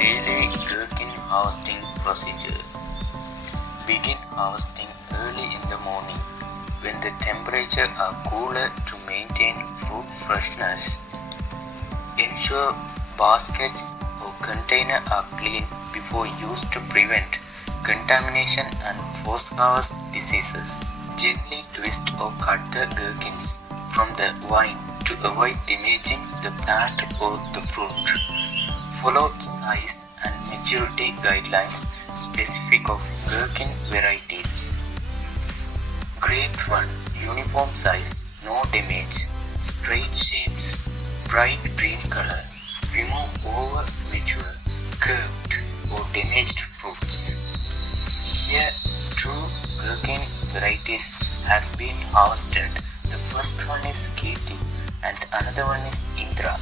Daily gherkin harvesting procedure. Begin harvesting early in the morning when the temperatures are cooler to maintain fruit freshness. Ensure baskets or containers are clean before use to prevent contamination and post-harvest diseases. Gently twist or cut the gherkins from the vine to avoid damaging the plant or the fruit. Follow size and maturity guidelines specific of gherkin varieties. Grade 1 Uniform size, no damage, straight shapes, bright green color, remove over mature, curved or damaged fruits. Here two gherkin varieties has been harvested. The first one is Gherkin and another one is Indra.